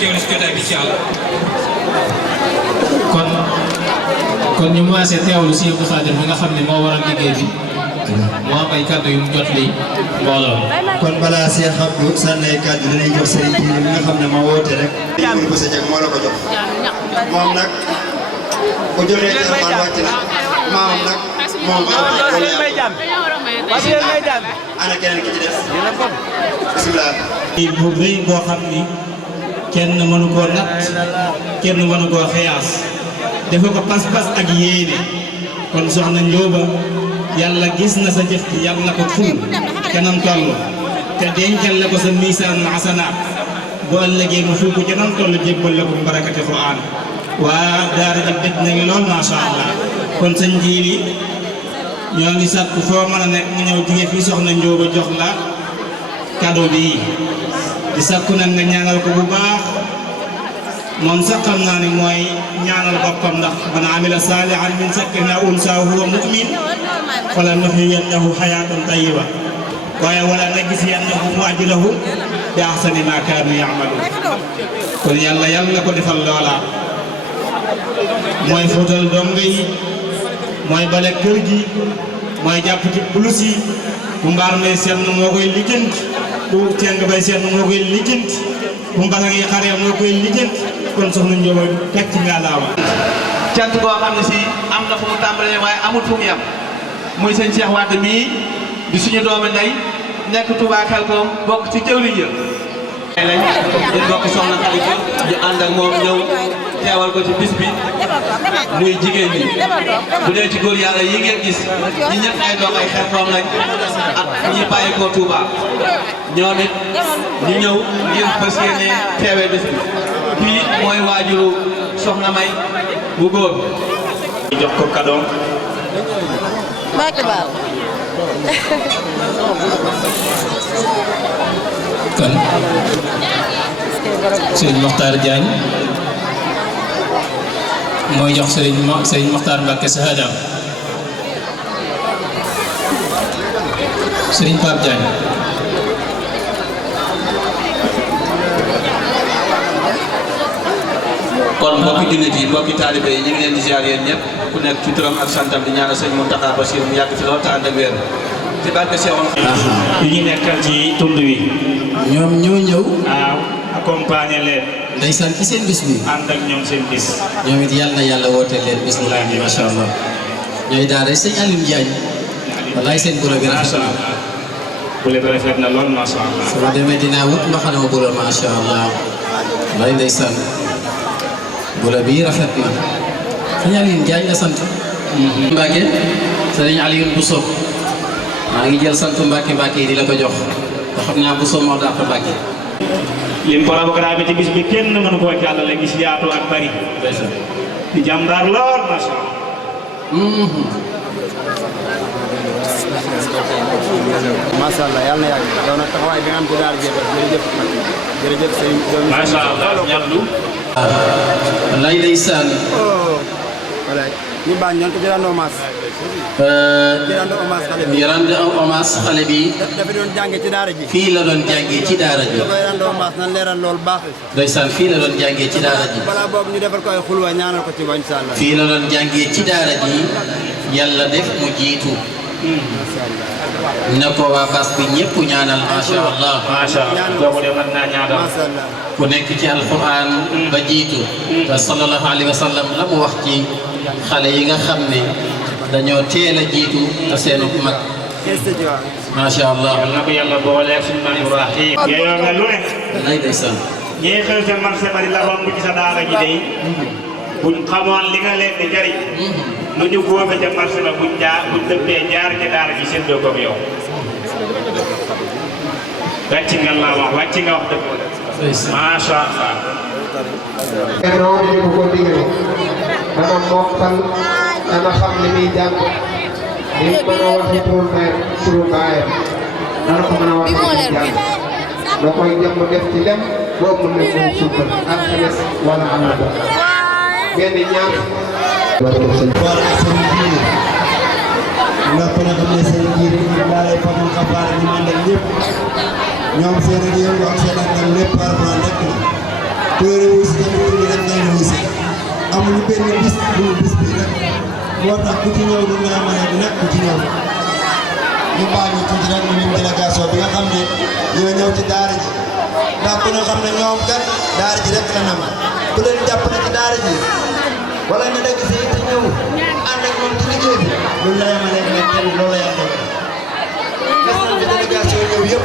teewlu si jotaay bi ci yàlla. kon ñu maasee teewlu si Abdou Khadir mi nga xam ne moo waral liggéey bi moo am ay kàddu yu mu jot li mbooloo. kon balaa Cheikh Abdou sànnee kàddu danañ jox Serigne Djily mi nga xam ne moo woote rek. jàmm ko sa jag moo la ko jox. moom nag bu joxee téléphone wàcc na maamam nag moom ana keneen ki ci des. bisimilah. bu rëy boo xam ni kenn mënu koo natt kenn mënu koo xiyaas dafa ko pas-pas ak yéene kon soxna Njóoba yàlla gis na sa jëf ci yàlla na ko ful kenam toll te dencal la ko sa miisaan xasanaat bu ëllëgee mu ful ko kenam toll jébbal la ko barakati Qur'an waa daara ji bét nañu lool macha allah kon sëñ Djily ñoo ngi sàkku foo mën a nekk nga ñëw jige fii soxna Njóoba jox la cadeau bi di sàkku nag nga ñaanal ko bu baax moom sax xam naa ni mooy ñaanal boppam ndax man amila saalihan min zakarin aw unsaa wa huwa mu'min fala nuhyiyannahu hayaatan tayyiba waaye wala najziyannahum ajrahum bi ahsani ma kaanu ya'maluun kon yàlla na ko defal loola mooy fóotal donga yi mooy bale kër gi mooy jàpp ci bulus yi bu mbaar may seen moo koy lijjanti bu ceng bay seen moo koy lijjanti bu mbasang yi xaree moo koy lijjanti kon soxna Njóoba teg ci ngalaama cant boo xam ne si am na fu mu tàmbalee waaye amul fu mu yem muy sëñ Cheikh Wade mii di suñu doomi ndey nekk Touba Xelkom bokk ci jëwriñ ya lañ di bokk soxna Xalifa ñu ànd ak moom ñëw teewal ko ci bis bi muy jigéen ñi bu dee ci góor yàlla yi ngeen gis ñi ñëpp ay doom ay Xelkom lañ ak ñi bàyyi ko Touba ñoom it ñu ñëw ngir fas yéene teewee bis bi kii mooy waajuru soxna May bu góor jox ko cadeau kon Serigne Mokhtar Diagne mooy jox Serigne Mokhtar Mbacke sahada Serigne Pape Diagne kon mbokki jullit yi mbokki taalibe yi ñu ngi leen di ziar yéen ñëpp ku nekk ci turam ak santam di ñaanal sëñ Mountakha Bassir mu yàgg fi lool te ànd ak wér ci barke Seexul yi ñu nekkal ci tund wi ñoom ñoo ñëw waaw accompagner leen ndeysaan ci seen bis bi ànd ak ñoom seen bis ñoom it yàlla na yàlla woote leen bis bu laaj bi macha allah ñooy daara sëñ Alioune Diagne wallaay seen buro bi rafet na bu leen rafet na lool macha allah su ma demee dinaa wut mbaxana ma buro macha allah wallaay ndeysaan buro bi rafet na sëñ Alioune Diagne la sant Mbacke sëñ Alioune Bousso maa ngi jël sant Mbacke yi di la ko jox nga xam naa Bousso moo dàq Mbacke lim programme ci bis bi kenn mënu koo jàllale gis yaatu ak bari di jàmbaar lool macha allah macha allah yàlla na yàgg yow nag taxawaay bi nga am ci daara jërëjëf jërëjëf sëñ macha allah ñatlu wallaay ndeysaan ni ba ñon ko jëlandoo maas jëlandoo omas xale bi dafa doon jànge ci daara ji fii la doon jàngee ci daara ji ko jëlandoo maas na leeral lool baax ndeysaan fii la doon jàngee ci daara ji balaa boobu ñu defal ko ay xulwa ñaanal ko ci wa insha allah fii la doon jàngee ci daara ji yàlla def mu jiitu na ko waa Fass bi ñëpp ñaanal macha allah macha allah kooku de mën naa ñaanal macha allah ku nekk ci alquran ba jiitu te sallallahu alayhi wa sallam la mu wax ci xale yi nga xam ne dañoo teel a jiitu te seenu mag macha allah yal na ko yàlla booleeg suñu maam Ibrahim yeyoo nga lu ne lay ndeysaan ñii xel seen marché bari la romb ci sa daara ji day buñ xamoon li nga leen di jariñ lu ñu góobe ca marché ba buñ dëppee jaar ca daara ji seen doo ko yow wàcc nga la wax dëgg macha allah noonu ñu ko digal dana mokkal dana xam li muy jàng li mu mën a waxi pour mère pour baayam dana ko mën a wax ci jàng da koy jëm def ci lem boobu mën na ko suukar ak xeles wala amada benn ñaar wala sëñ Djily nga ko nag ne sëñ Djily laa lay famal xabaar ñu àndal ñëpp ñoom seen ak yëngu ak seen ak lépp par rapport rek la tuure wuy si tamit tuure rek ngay wuy si amuñu benn bis bu bis bi rek moo tax ku ci ñëw du nga mën a nag ku ci ñëw ñu baal ñu tuuti rek ñu lim délégation bi nga xam ne ñoo ñëw ci daara ji ndax ku ne xam ne ñoom kat daara ji rek la nam ku leen jàppale ci daara ji wala nga dëgg si te ñëw ànd ak moom ci liggéey bi loolu la yemale mais kenn loolu la yàlla def na bi délégation ñëw yëpp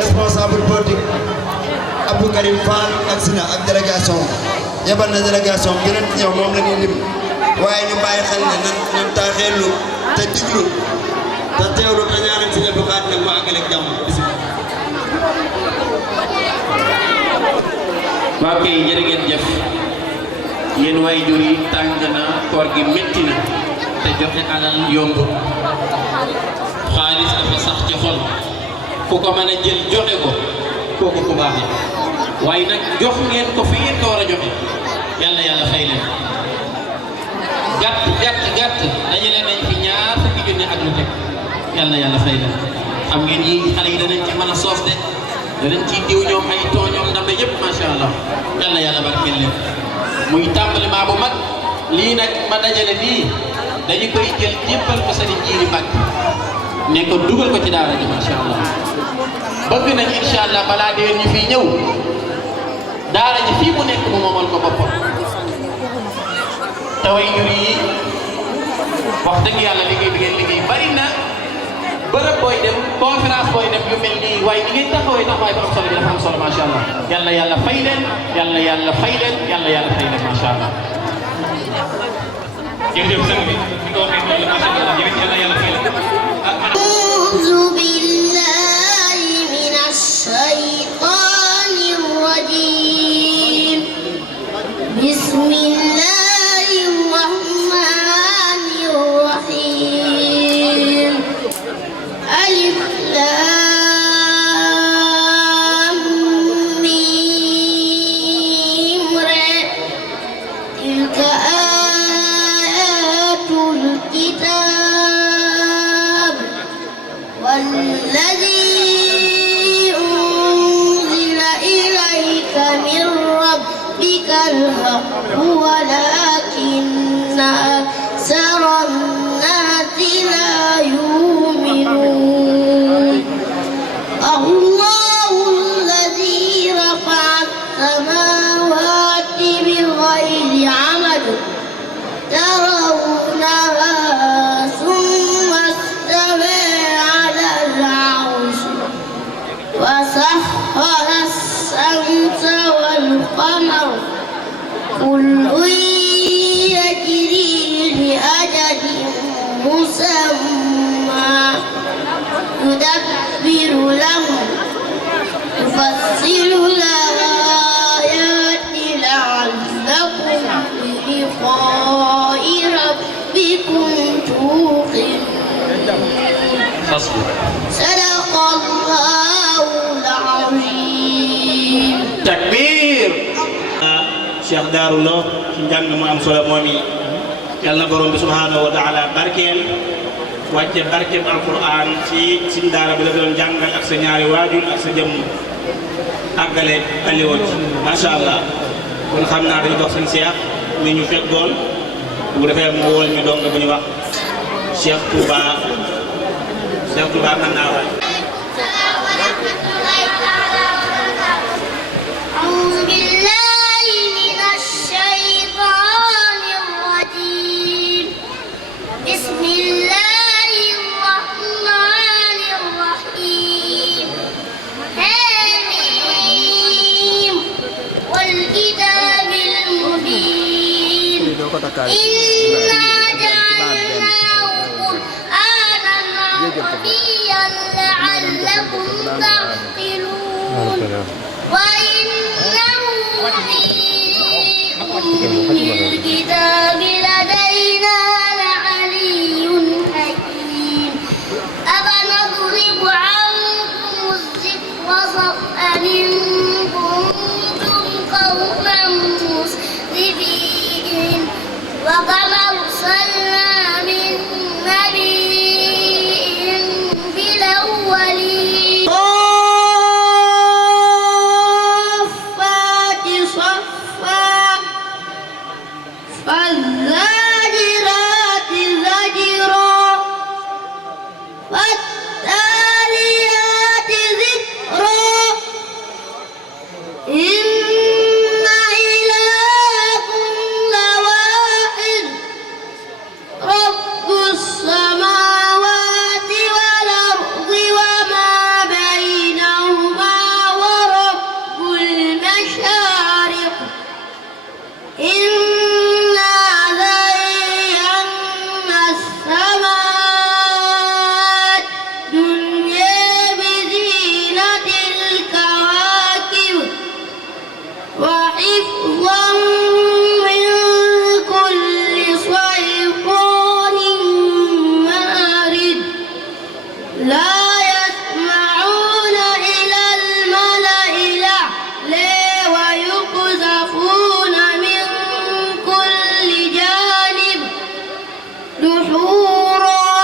responsable politique Abdou Karim Fall ak Sina ak délégation yebal na délégation bi gën a ñëw moom la ñuy lim waaye ñu bàyyi xel ne nan taaxeelu te diglu te teewlu te ñaanal si ñëpp xaar nag mu àggale ak jàmm waa kay jërë ngeen jëf yéen waajur yi tàng na koor gi métti na te joxe alal yombul xaalis dafa sax ci xol ku ko mën a jël joxe ko kooku ku baax la waaye nag jox ngeen ko fi ngeen ko war a joxe yàlla yàlla fay leen gàtt dajale nañ fi ñaar fukki junne ak lu teg yàlla yàlla fay leen xam ngeen yi xale yi danañ ci mën a soos de danañ ci diw ñoom ay tooñoom ndambe yëpp macha allah yàlla yàlla barkeel leen muy tàmbaliment bu mag lii nag ma dajale nii dañu koy jël jébbal ko sëriñ Jiili Mbàkke ne ko dugal ko ci daara ji macha allah bëgg nañ incha allah balaa déwén ñu fiy ñëw daara ji fii mu nekk mu moomal ko boppam te way jur yi wax dëgg yàlla liggéey bi ngeen liggéey bari na bërëb booy dem conférence booy dem yu mel nii waaye ni ngeen taxawee taxawaay bu am solo bi dafa am solo macha allah yàlla yàlla fay leen yàlla yàlla fay leen yàlla yàlla fay leen macha allah. jërëjëf sëñ bi di ko waxee noonu la macha allah jërëjëf yàlla yàlla fay leen. أعوذ بالله من الشيطان الرجيم بسم الله الرحمن الرحيم ألف لام ميم ر تلك آيات الكتاب والذي أنزل إليك من ربك الحق ولكن أكثر الناس لا يؤمنون الله الذي رفع السماوات بغير عمد ترونها ثم استوى على العرش وسخر الشمس والقمر كل يجري لأجل مسمى يدبر لهم يفصل الآيات لعلكم بلقاء ربكم توقنون صدق الله العظيم takbir Cheikh Darou Lo ci njàng mu am solo moom yi yàlla na borom bi subhanahu wa taala barkeel wàcce barkeel alquran ci suñ daara bi la doon jàngal ak sa ñaari waajur ak sa jëm àggale alliwoo ci macha allah kon xam naa dañu dox suñ Cheikh mi ñu fekkoon bu defee mu wóol ñu dong bu ñu wax Cheikh Touba mën naa waay أعوذ بالله من الشيطان الرجيم بسم الله الرحمن الرحيم حميم والكتاب المبين إنا جعلناه قرآنا عربيا لعلكم تعقلون وإنه في الكتاب لدينا لعلي حكيم أفنضرب عنكم الذكر صفحا إن كنتم قوما مسرفين وكما أرسلنا من نبي في الأولين صفات صفا وحفظا من كل شيطان مارد لا يسمعون إلى الملأ الأعلى ويقذفون من كل جانب دحورا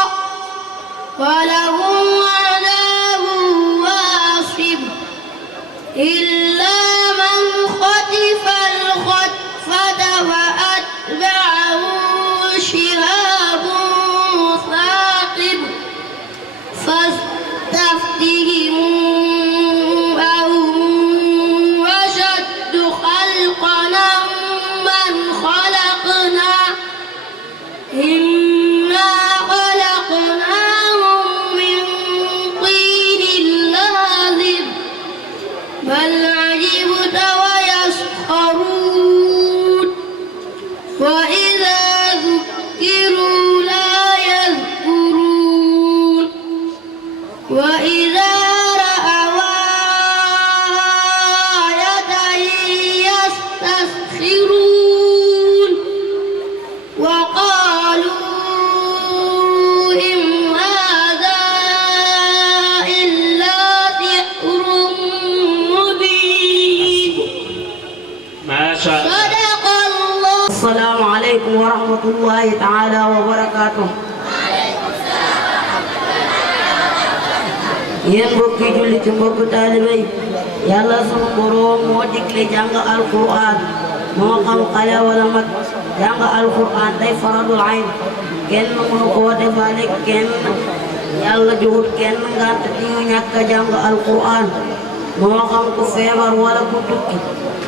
ولهم عذاب واصب إلا من خطف الخطفة فأتبعه شهاب ثاقب فاستفتهم أهم أشد خلقنا من خلقنا إنا خلقناهم من طين لازب بل عجبت ويسخرون وإذا ذكروا لا يذكرون وإذا رأوا آية يستسخرون وقالوا إن هذا إلا سحر مبين ما شاء الله. صدق الله. السلام عليكم ورحمة الله تعالى وبركاته. yéen mbokki jullit ci mbokki taalibe yi yàlla sunu boroom moo digle jàng alquran moo xam xale wala mag jàng alquran day faradul ayn kenn mënu koo defaale kenn yàlla joxut kenn ngant di ñu ñàkk a jàng alquran moo xam ku feebar wala ku tukki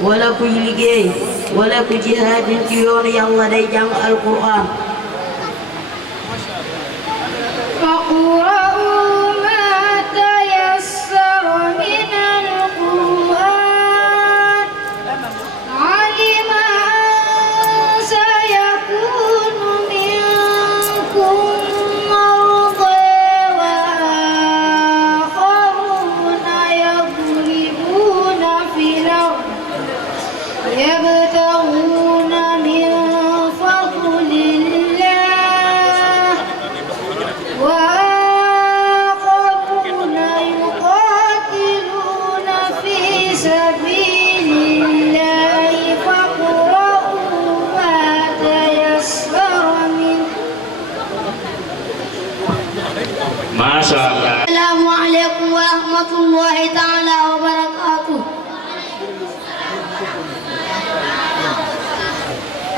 wala kuy liggéey wala ku jihaadin ci yoonu yàlla day jàng alquran يبتغون من فضل الله وآخرون يقاتلون في سبيل الله فاقرؤوا ما تيسر منه ما شاء الله. السلام عليكم ورحمة الله تعالى وبركاته.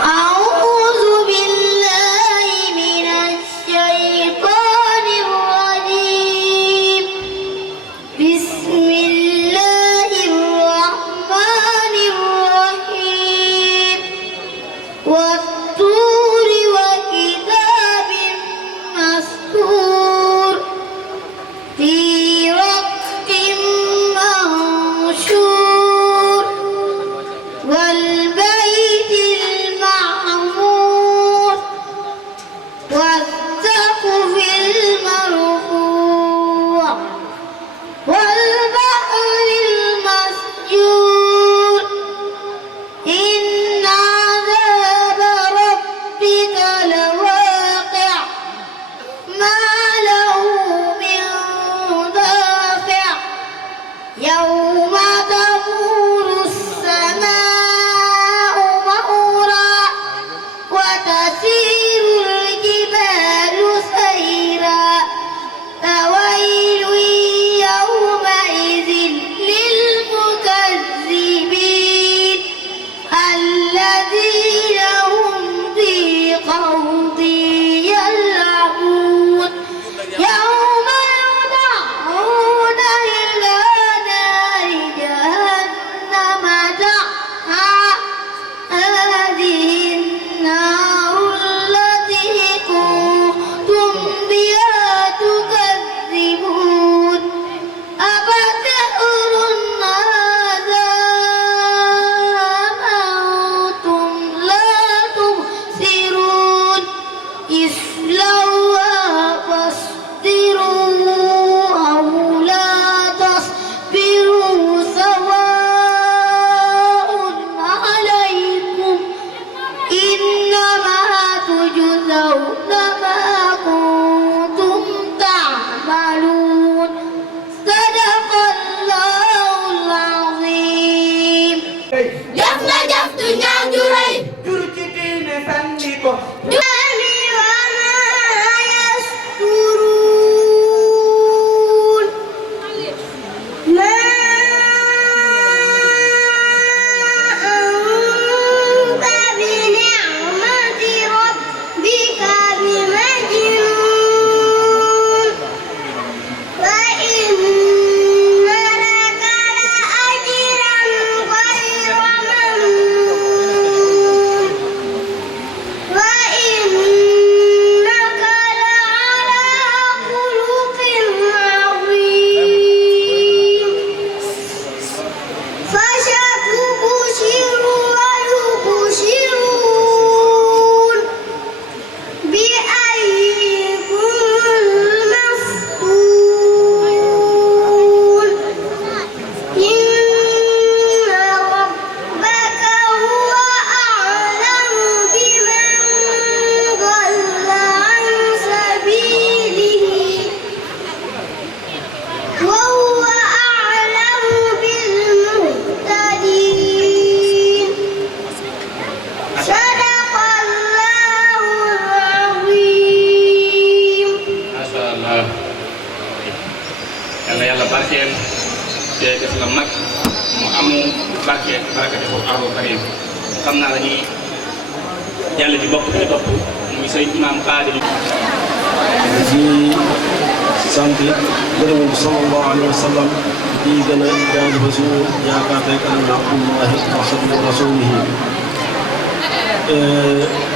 أعوذ بالله من الشيطان الرجيم. بسم الله الرحمن الرحيم. والطور وكتاب مسطور في رق منشور والبيت المعمور والسقف المرفوع والبحر المسجور إن عذاب ربك لواقع ما له من دافع يوم تمور السماء مورا وتسير الجبال سيرا فويل يومئذ للمكذبين الذين هم في خوض يلعبون يوم يدعون إلى نار جهنم دعا هذه النار التي كنتم بها تكذبون أفتأر هذا أنتم لا تبصرون اصلوها فاصبروا أو لا تصبروا سواء jaf na jaf du ñaaw ju rëy jur ci diine sànni ko xam naa dañuy jàll ci bokk ci topp muy sëñ Imam Xaadim di sant gërëm sallallahu alayhi wa sallam di gën a jaajëfal suñu yaakaar tey kanam Abdullahi wa xadimu rasulihi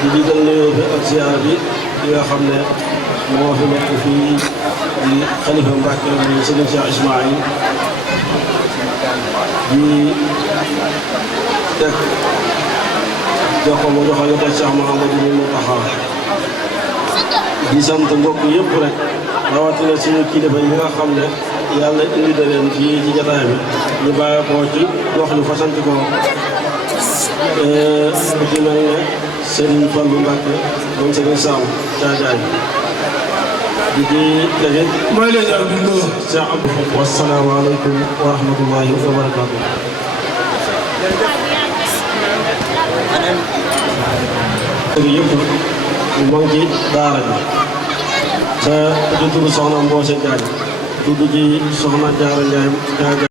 di jiital nuyoo bi ak ziar bi di nga xam ne moo fi nekk fii di xalifa Mbàkke muy sëñ Cheikh Ismaïl di teg jox ko mu joxal ko Cheikh Mouhamadou Mountakha di sant mbokk yëpp rek rawatina suñu kilifa yi nga xam ne yàlla indi na leen fii ci jotaay bi ñu bàyyi ko ci wax ñu fasanti ko ku ci mel ne Serigne Fallou Mbacke moom Serigne Sam Caajaay di ci tege mooy leen ak dundoo Cheikh Abdou wasalaamaaleykum wa rahmatullahi wa barakatuh yëpp moo ngi ci daara bi te di tudd soxna Mboose Jaañ tudd ci soxna Jaara Njaay